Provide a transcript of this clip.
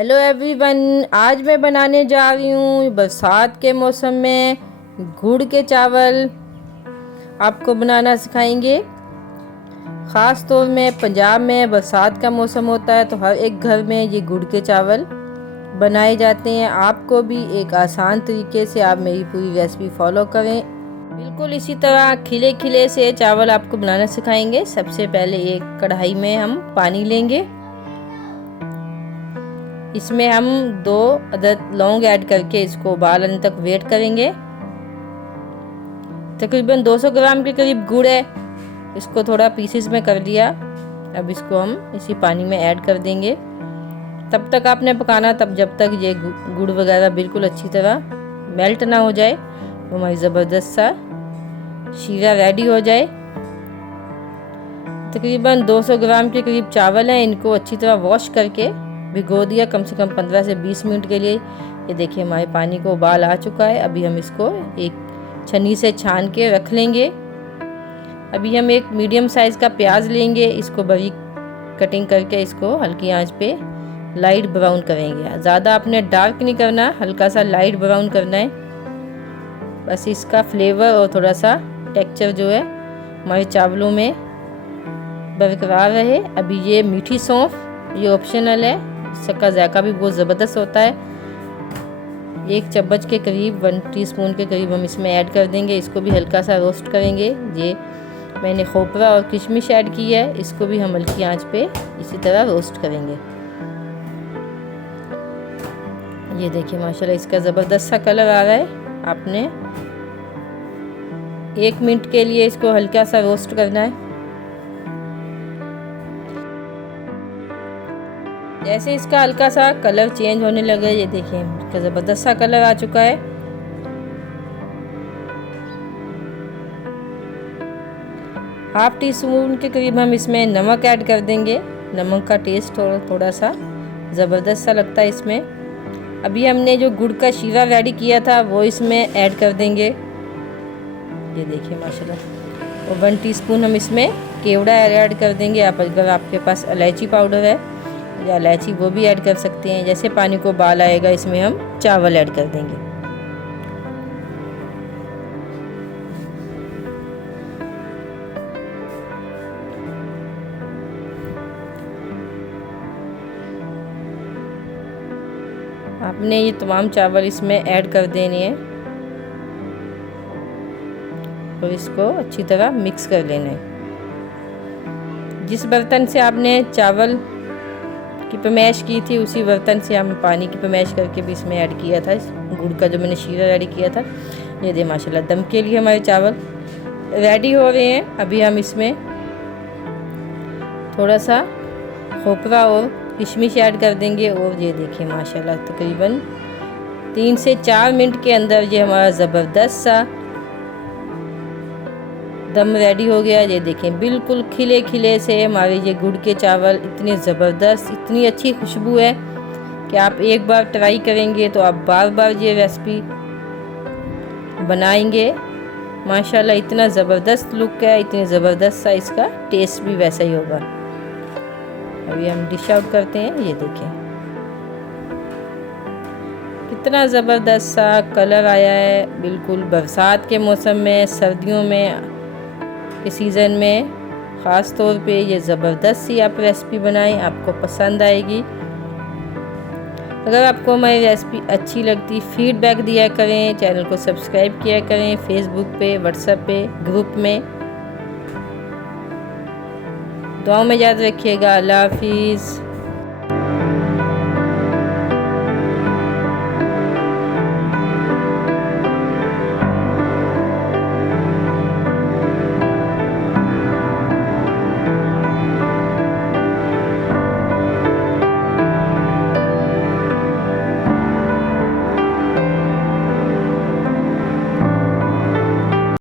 Hello everyone, आज मैं बनाने जा रही हूँ बरसात के मौसम में गुड़ के चावल। आपको बनाना सिखाएंगे। ख़ास तौर में पंजाब में बरसात का मौसम होता है तो हर एक घर में ये गुड़ के चावल बनाए जाते हैं। आपको भी एक आसान तरीके से आप मेरी पूरी रेसिपी फॉलो करें। बिल्कुल इसी तरह खिले खिले से चावल आपको बनाना सिखाएंगे। सबसे पहले एक कढ़ाई में हम पानी लेंगे। इसमें हम 2 अदद लौंग ऐड करके इसको उबाल आने तक वेट करेंगे। तकरीबन 200 ग्राम के करीब गुड़ है, इसको थोड़ा पीसेस में कर लिया। अब इसको हम इसी पानी में ऐड कर देंगे। तब तक आपने पकाना जब तक ये गुड़ वगैरह बिल्कुल अच्छी तरह मेल्ट ना हो जाए, वो हमारी ज़बरदस्त सा शीरा रेडी हो जाए। तकरीबन 200 ग्राम के करीब चावल हैं, इनको अच्छी तरह वॉश करके भिगो दिया कम से कम 15 से 20 मिनट के लिए। ये देखिए हमारे पानी को उबाल आ चुका है। अभी हम इसको एक छन्नी से छान के रख लेंगे। अभी हम एक मीडियम साइज़ का प्याज लेंगे, इसको बारीक कटिंग करके इसको हल्की आंच पे लाइट ब्राउन करेंगे। ज़्यादा आपने डार्क नहीं करना, हल्का सा लाइट ब्राउन करना है, बस इसका फ्लेवर और थोड़ा सा टेक्सचर जो है हमारे चावलों में बरकरार रहे। अभी ये मीठी सौंफ, ये ऑप्शनल है, इसका जायका भी बहुत ज़बरदस्त होता है। 1 चम्मच के करीब 1 टीस्पून के करीब हम इसमें ऐड कर देंगे। इसको भी हल्का सा रोस्ट करेंगे। ये मैंने खोपरा और किशमिश ऐड की है, इसको भी हम हल्की आंच पे इसी तरह रोस्ट करेंगे। ये देखिए माशाल्लाह इसका ज़बरदस्त सा कलर आ रहा है। आपने 1 मिनट के लिए इसको हल्का सा रोस्ट करना है। जैसे इसका हल्का सा कलर चेंज होने लगा, ये देखिए इसका ज़बरदस्त सा कलर आ चुका है। हाफ टी स्पून के करीब हम इसमें नमक ऐड कर देंगे। नमक का टेस्ट थोड़ा सा ज़बरदस्त सा लगता है इसमें। अभी हमने जो गुड़ का शीरा रेडी किया था वो इसमें ऐड कर देंगे। ये देखिए माशाल्लाह। और 1 टीस्पून हम इसमें केवड़ा ऐड कर देंगे। अगर आपके पास इलायची पाउडर है या इलायची वो भी ऐड कर सकते हैं। जैसे पानी को उबाल आएगा इसमें हम चावल ऐड कर देंगे। आपने ये तमाम चावल इसमें ऐड कर देने हैं और इसको अच्छी तरह मिक्स कर लेना है। जिस बर्तन से आपने चावल की पमैश की थी उसी बर्तन से हम पानी की पमैश करके भी इसमें ऐड किया था। गुड़ का जो मैंने शीरा रेडी किया था, ये दे माशाल्लाह दम के लिए हमारे चावल रेडी हो रहे हैं। अभी हम इसमें थोड़ा सा खोपरा और किशमिश ऐड कर देंगे। और ये देखिए माशाल्लाह तकरीबन 3 से 4 मिनट के अंदर ये हमारा ज़बरदस्त सा दम रेडी हो गया। ये देखें बिल्कुल खिले खिले से हमारे ये गुड़ के चावल, इतने ज़बरदस्त, इतनी अच्छी खुशबू है कि आप एक बार ट्राई करेंगे तो आप बार बार ये रेसिपी बनाएंगे। माशाल्लाह इतना ज़बरदस्त लुक है, इतनी ज़बरदस्त सा इसका टेस्ट भी वैसा ही होगा। अभी हम डिश आउट करते हैं। ये देखें कितना ज़बरदस्त सा कलर आया है। बिल्कुल बरसात के मौसम में, सर्दियों में के सीज़न में ख़ास तौर पे ये ज़बरदस्त सी आप रेसिपी बनाएं, आपको पसंद आएगी। अगर आपको हमारी रेसिपी अच्छी लगती फीडबैक दिया करें, चैनल को सब्सक्राइब किया करें, फेसबुक पे, व्हाट्सएप पे, ग्रुप में। दुआओं में याद रखिएगा। अल्लाह हाफिज़।